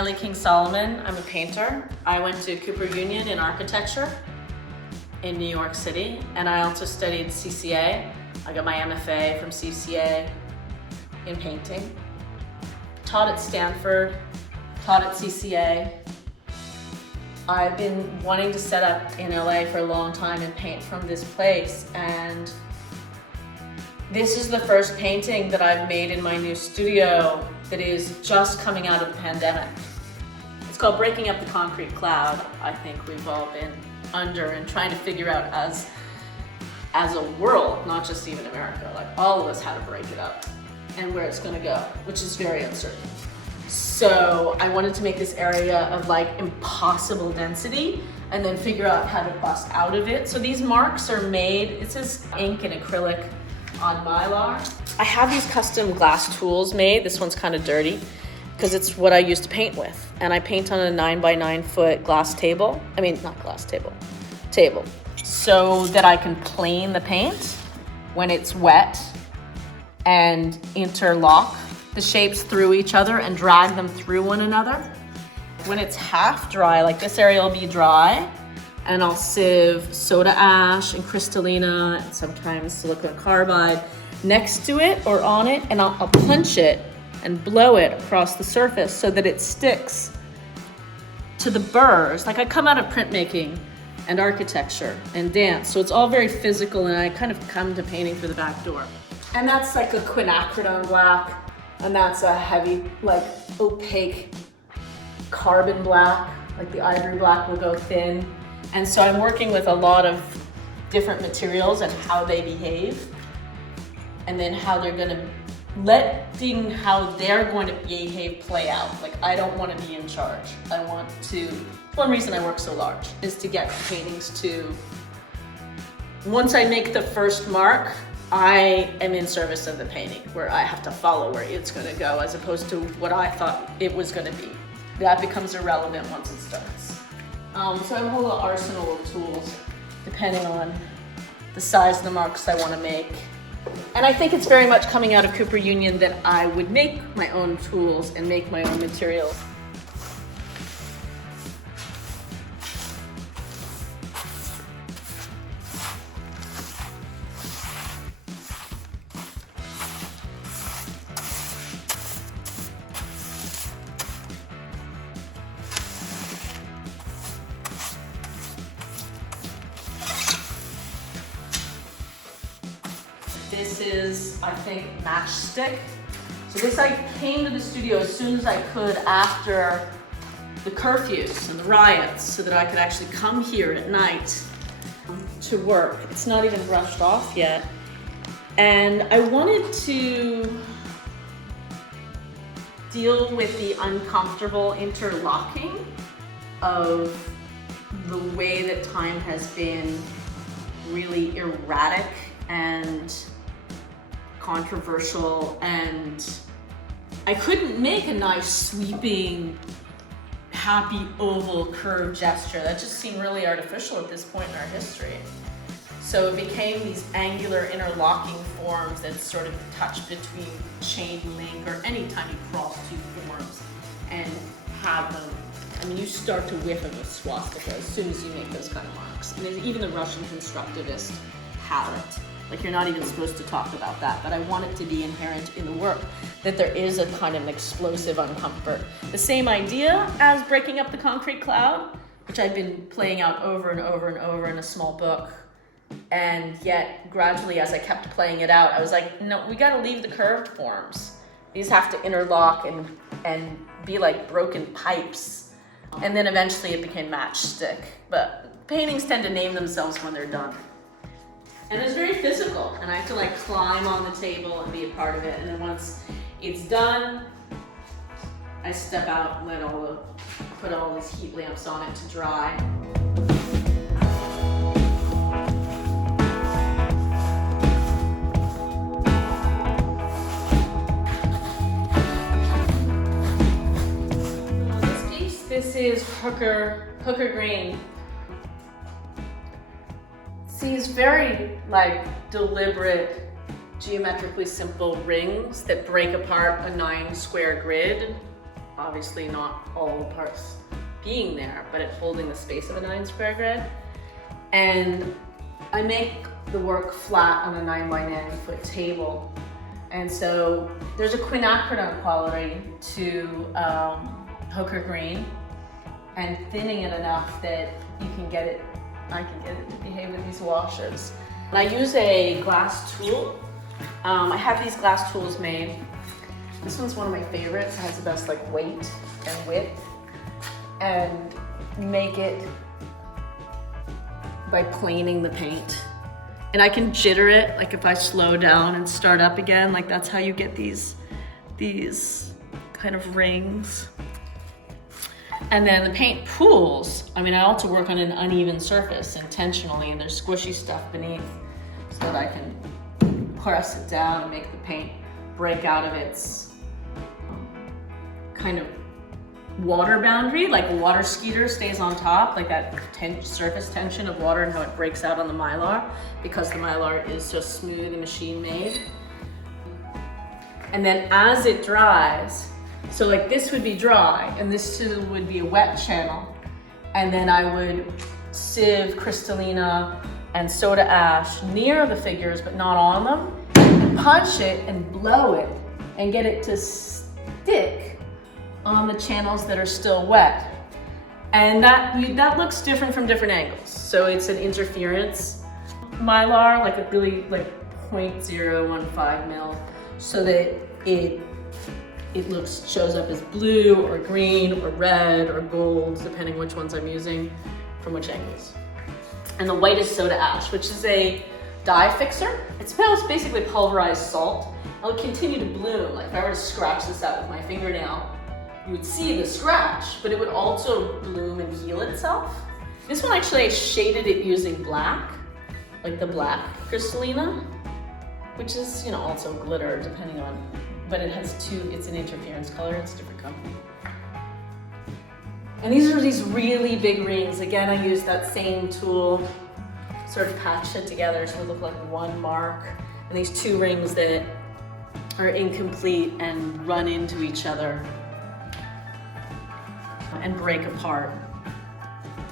Nellie King-Solomon. I'm a painter. I went to Cooper Union in architecture in New York City, and I also studied CCA. I got my MFA from CCA in painting. Taught at Stanford, taught at CCA. I've been wanting to set up in LA for a long time and paint from this place, and this is the first painting that I've made in my new studio that is just coming out of the pandemic. It's called Breaking Up the Concrete Cloud. I think we've all been under and trying to figure out as a world, not just even America, like all of us how to break it up and where it's gonna go, which is very uncertain. So I wanted to make this area of like impossible density and then figure out how to bust out of it. So these marks are made, it says ink and acrylic on Mylar. I have these custom glass tools made. This one's kind of dirty because it's what I used to paint with. And I paint on a 9x9 foot glass table. I mean, not glass table, table. So that I can plane the paint when it's wet and interlock the shapes through each other and drag them through one another. When it's half dry, like this area will be dry, and I'll sieve soda ash and crystallina and sometimes silicon carbide next to it or on it, and I'll punch it and blow it across the surface so that it sticks to the burrs. Like I come out of printmaking and architecture and dance, so it's all very physical, and I kind of come to painting through the back door. And that's like a quinacridone black, and that's a heavy, like opaque carbon black, like the ivory black will go thin. And so I'm working with a lot of different materials and how they behave, and then how they're gonna letting how they're going to behave play out. Like I don't want to be in charge. I want to, one reason I work so large is to get paintings to, once I make the first mark, I am in service of the painting where I have to follow where it's gonna go as opposed to what I thought it was gonna be. That becomes irrelevant once it starts. So I have a whole arsenal of tools depending on the size of the marks I want to make. And I think it's very much coming out of Cooper Union that I would make my own tools and make my own materials. This is, I think, matchstick. So this I came to the studio as soon as I could after the curfews and the riots so that I could actually come here at night to work. It's not even brushed off yet. And I wanted to deal with the uncomfortable interlocking of the way that time has been really erratic and controversial, and I couldn't make a nice sweeping happy oval curve gesture. That just seemed really artificial at this point in our history. So it became these angular interlocking forms that sort of touch between chain link or any time you cross two forms and have them. I mean, you start to whiff of a swastika as soon as you make those kind of marks. And even the Russian constructivist have it. Like you're not even supposed to talk about that, but I want it to be inherent in the work, that there is a kind of an explosive uncomfort. The same idea as Breaking Up the Concrete Cloud, which I've been playing out over and over and over in a small book. And yet gradually as I kept playing it out, I was like, no, we gotta leave the curved forms. These have to interlock and be like broken pipes. And then eventually it became matchstick. But paintings tend to name themselves when they're done. And it's very physical, and I have to like climb on the table and be a part of it. And then once it's done, I step out and put all these heat lamps on it to dry. This is Hooker Green. These very like deliberate, geometrically simple rings that break apart a 9 square grid obviously not all parts being there, but it holding the space of a 9 square grid. And I make the work flat on a 9 by 9 foot table. And so there's a quinacridone quality to Hooker green, and thinning it enough that you can get it, I can get it to behave with these washes. And I use a glass tool. I have these glass tools made. This one's one of my favorites. It has the best like weight and width. And make it by planing the paint. And I can jitter it, like if I slow down and start up again, like that's how you get these kind of rings. And then the paint pools. I mean, I also work on an uneven surface intentionally, and there's squishy stuff beneath so that I can press it down and make the paint break out of its kind of water boundary, like a water skeeter stays on top, like that surface tension of water and how it breaks out on the Mylar, because the Mylar is just smooth and machine made. And then as it dries, so like this would be dry and this too would be a wet channel, and then I would sieve Crystallina and soda ash near the figures but not on them, and punch it and blow it and get it to stick on the channels that are still wet. And that looks different from different angles. So it's an interference Mylar, like a really like 0.015 mil, so that it shows up as blue or green or red or gold, depending which ones I'm using from which angles. And the white is soda ash, which is a dye fixer. It's basically pulverized salt. It'll continue to bloom. Like if I were to scratch this out with my fingernail, you would see the scratch, but it would also bloom and heal itself. This one actually I shaded it using black, like the black Crystallina, which is, you know, also glitter depending on, but it has it's an interference color, it's a different company. And these are these really big rings. Again, I used that same tool, sort of patched it together so it looked like one mark. And these two rings that are incomplete and run into each other and break apart.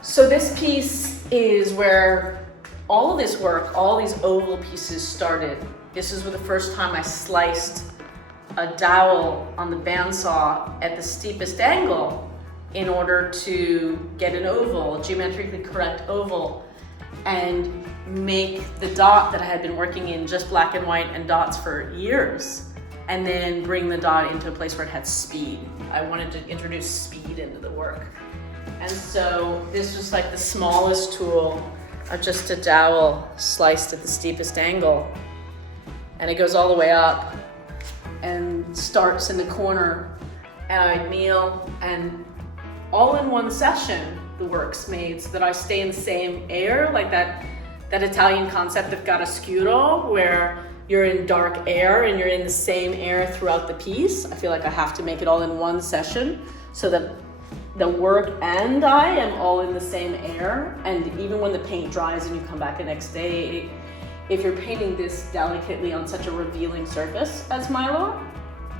So this piece is where all of this work, all these oval pieces started. This is the first time I sliced a dowel on the bandsaw at the steepest angle in order to get an oval, a geometrically correct oval, and make the dot that I had been working in just black and white and dots for years, and then bring the dot into a place where it had speed. I wanted to introduce speed into the work. And so this was like the smallest tool of just a dowel sliced at the steepest angle. And it goes all the way up and starts in the corner, and I kneel, and all in one session the work's made so that I stay in the same air, like that Italian concept of chiaroscuro, where you're in dark air and you're in the same air throughout the piece. I feel like I have to make it all in one session so that the work and I am all in the same air. And even when the paint dries and you come back the next day, if you're painting this delicately on such a revealing surface as Mylar,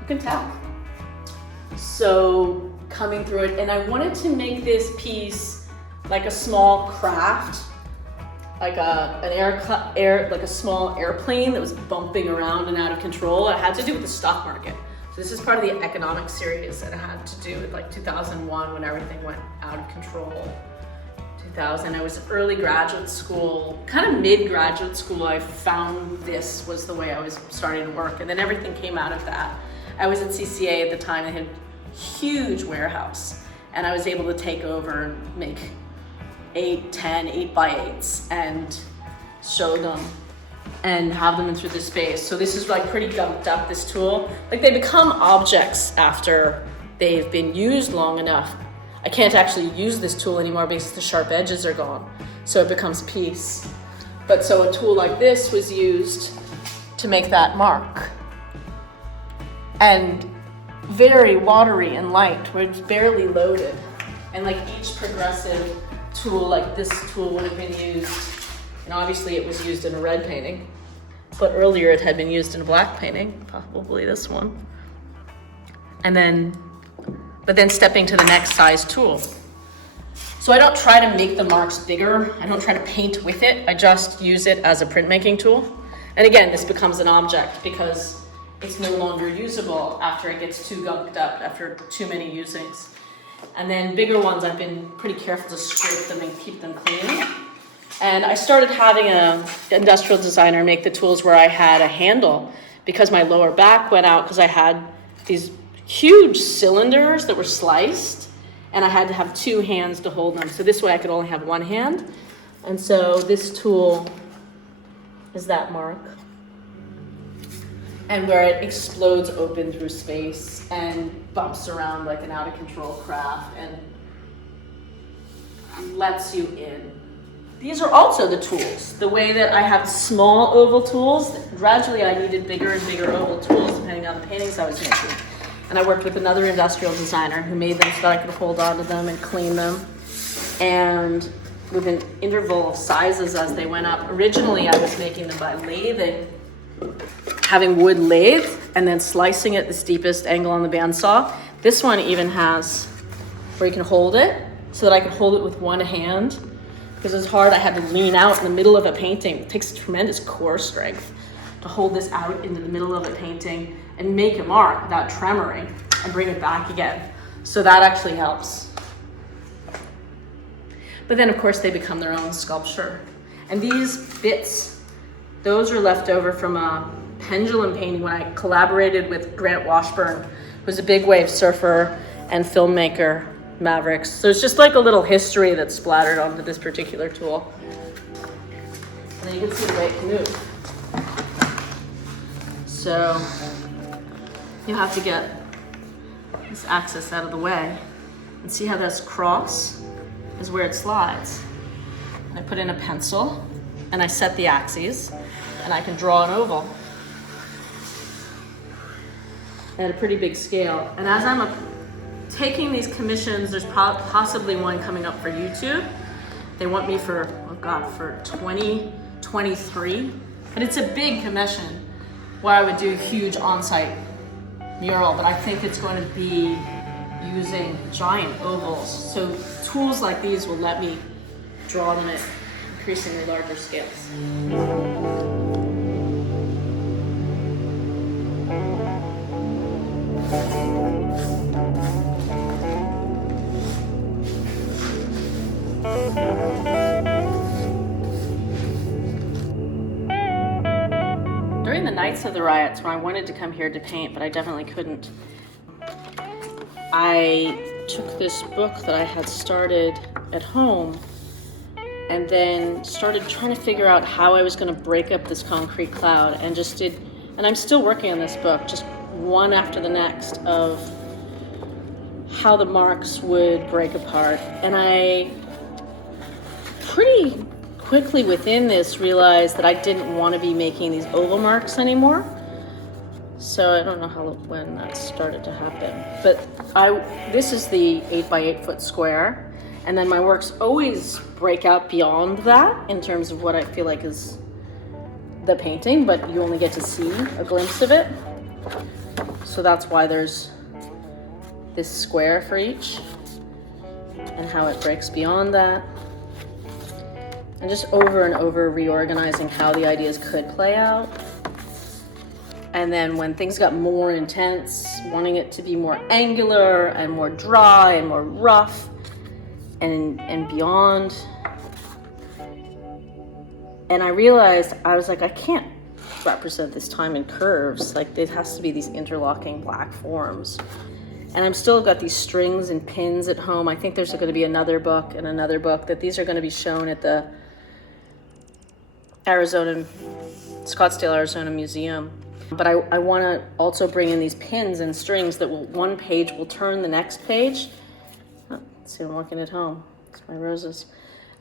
you can tell. So coming through it, and I wanted to make this piece like a small craft, like like a small airplane that was bumping around and out of control. It had to do with the stock market. So this is part of the economic series, and it had to do with like 2001 when everything went out of control. 2000, I was early graduate school, kind of mid-graduate school, I found this was the way I was starting to work, and then everything came out of that. I was at CCA at the time. They had a huge warehouse, and I was able to take over and make 8, 10, 8x8s and show them and have them in through the space. So this is like pretty gumped up, this tool. Like they become objects after they've been used long enough. I can't actually use this tool anymore because the sharp edges are gone. So it becomes a piece. But so a tool like this was used to make that mark. And very watery and light, where it's barely loaded. And like each progressive tool, like this tool would have been used, and obviously it was used in a red painting, but earlier it had been used in a black painting, probably this one. And then but then stepping to the next size tool. So I don't try to make the marks bigger. I don't try to paint with it. I just use it as a printmaking tool. And again, this becomes an object because it's no longer usable after it gets too gunked up, after too many usings. And then bigger ones, I've been pretty careful to scrape them and keep them clean. And I started having an industrial designer make the tools where I had a handle because my lower back went out because I had these huge cylinders that were sliced and I had to have two hands to hold them. So this way I could only have one hand. And so this tool is that mark. And where it explodes open through space and bumps around like an out of control craft and lets you in. These are also the tools. The way that I have small oval tools, gradually I needed bigger and bigger oval tools depending on the paintings I was making. And I worked with another industrial designer who made them so that I could hold on to them and clean them. And with an interval of sizes as they went up. Originally I was making them by lathing, having wood lathe and then slicing at the steepest angle on the bandsaw. This one even has where you can hold it so that I can hold it with one hand. Because it's hard, I had to lean out in the middle of a painting. It takes tremendous core strength to hold this out into the middle of a painting and make a mark without tremoring and bring it back again. So that actually helps. But then of course they become their own sculpture. And these bits, those are left over from a pendulum painting when I collaborated with Grant Washburn, who was a big wave surfer and filmmaker, Mavericks. So it's just like a little history that's splattered onto this particular tool. And then you can see the way it can move. So you have to get this axis out of the way and see how this cross is where it slides. And I put in a pencil and I set the axes and I can draw an oval at a pretty big scale. And as I'm taking these commissions, there's possibly one coming up for YouTube. They want me for, oh God, for 2023. But it's a big commission where I would do a huge on-site mural, but I think it's going to be using giant ovals. So tools like these will let me draw them at increasingly larger scales. During the nights of the riots, when I wanted to come here to paint, but I definitely couldn't, I took this book that I had started at home and then started trying to figure out how I was going to break up this concrete cloud and just did, and I'm still working on this book, just one after the next of how the marks would break apart. And I pretty quickly within this realized that I didn't want to be making these oval marks anymore. So I don't know when that started to happen, but this is the 8x8 foot square, and then my works always break out beyond that in terms of what I feel like is the painting, but you only get to see a glimpse of it. So that's why there's this square for each and how it breaks beyond that. And just over and over reorganizing how the ideas could play out. And then when things got more intense, wanting it to be more angular and more dry and more rough and beyond. And I realized, I was like, I can't represent this time in curves. Like, it has to be these interlocking black forms. And I'm still got these strings and pins at home. I think there's going to be another book and another book that these are going to be shown at the Scottsdale, Arizona Museum. But I want to also bring in these pins and strings that one page will turn the next page. Oh, see, I'm working at home. It's my roses.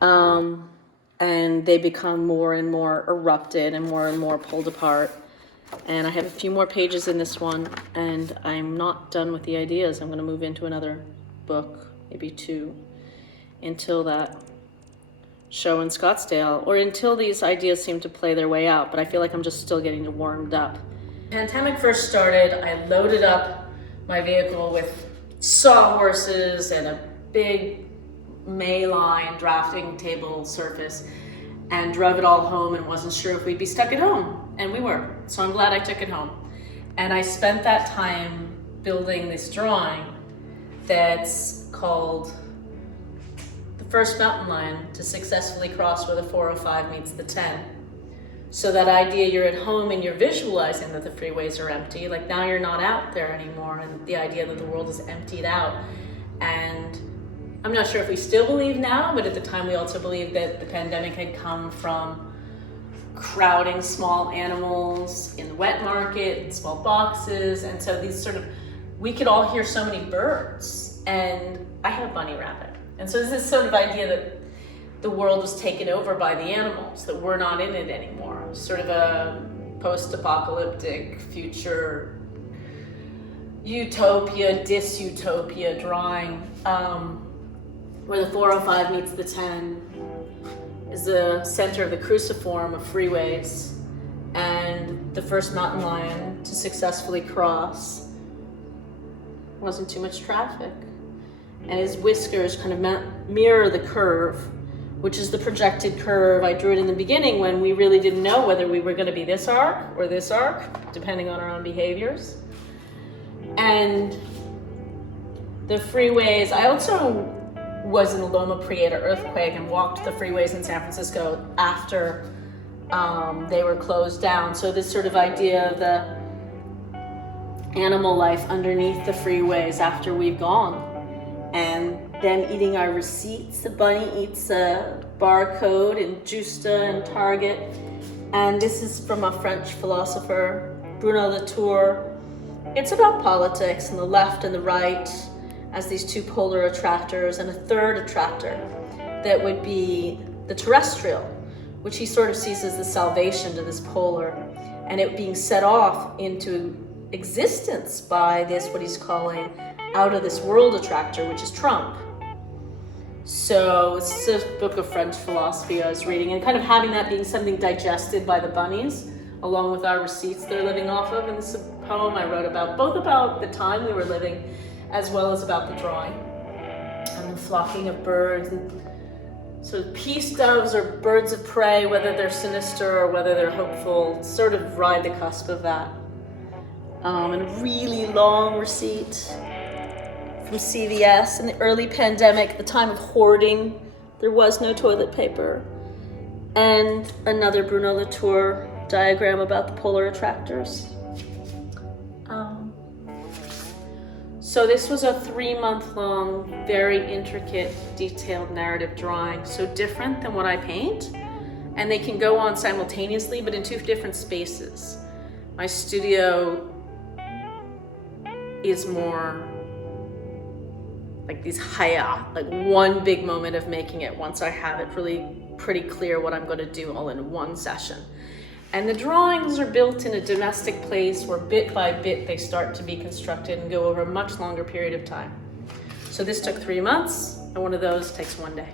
And they become more and more erupted and more pulled apart. And I have a few more pages in this one, and I'm not done with the ideas. I'm going to move into another book, maybe two, until that show in Scottsdale, or until these ideas seem to play their way out, but I feel like I'm just still getting warmed up. Pandemic first started, I loaded up my vehicle with sawhorses and a big Mayline drafting table surface, and drove it all home and wasn't sure if we'd be stuck at home, and we were. So I'm glad I took it home. And I spent that time building this drawing that's called the first mountain line to successfully cross where the 405 meets the 10. So that idea, you're at home and you're visualizing that the freeways are empty, like now you're not out there anymore, and the idea that the world is emptied out. And I'm not sure if we still believe now, but at the time we also believed that the pandemic had come from crowding small animals in the wet market, in small boxes, and so these sort of, we could all hear so many birds, and I have a bunny rabbit. And so there's this sort of idea that the world was taken over by the animals, that we're not in it anymore. Sort of a post-apocalyptic future utopia, dystopia drawing, where the 405 meets the 10 is the center of the cruciform of freeways, and the first mountain lion to successfully cross wasn't too much traffic. And his whiskers kind of mirror the curve, which is the projected curve. I drew it in the beginning when we really didn't know whether we were going to be this arc or this arc, depending on our own behaviors. And the freeways, I also was in the Loma Prieta earthquake and walked the freeways in San Francisco after they were closed down. So this sort of idea of the animal life underneath the freeways after we've gone. And them eating our receipts. The bunny eats a barcode in Justa and Target. And this is from a French philosopher, Bruno Latour. It's about politics and the left and the right as these two polar attractors, and a third attractor that would be the terrestrial, which he sort of sees as the salvation to this polar, and it being set off into existence by this, what he's calling out of this world attractor, which is Trump. So it's a book of French philosophy I was reading, and kind of having that being something digested by the bunnies, along with our receipts they're living off of. And this is a poem I wrote about, both about the time we were living, as well as about the drawing. And the flocking of birds, and so peace doves or birds of prey, whether they're sinister or whether they're hopeful, sort of ride the cusp of that. And a really long receipt from CVS in the early pandemic, the time of hoarding. There was no toilet paper. And another Bruno Latour diagram about the polar attractors. So this was a 3-month-long, very intricate, detailed narrative drawing, so different than what I paint. And they can go on simultaneously, but in 2 different spaces. My studio is more like these like one big moment of making it once I have it really pretty clear what I'm going to do all in one session. And the drawings are built in a domestic place where bit by bit they start to be constructed and go over a much longer period of time. So this took 3 months, and one of those takes 1 day.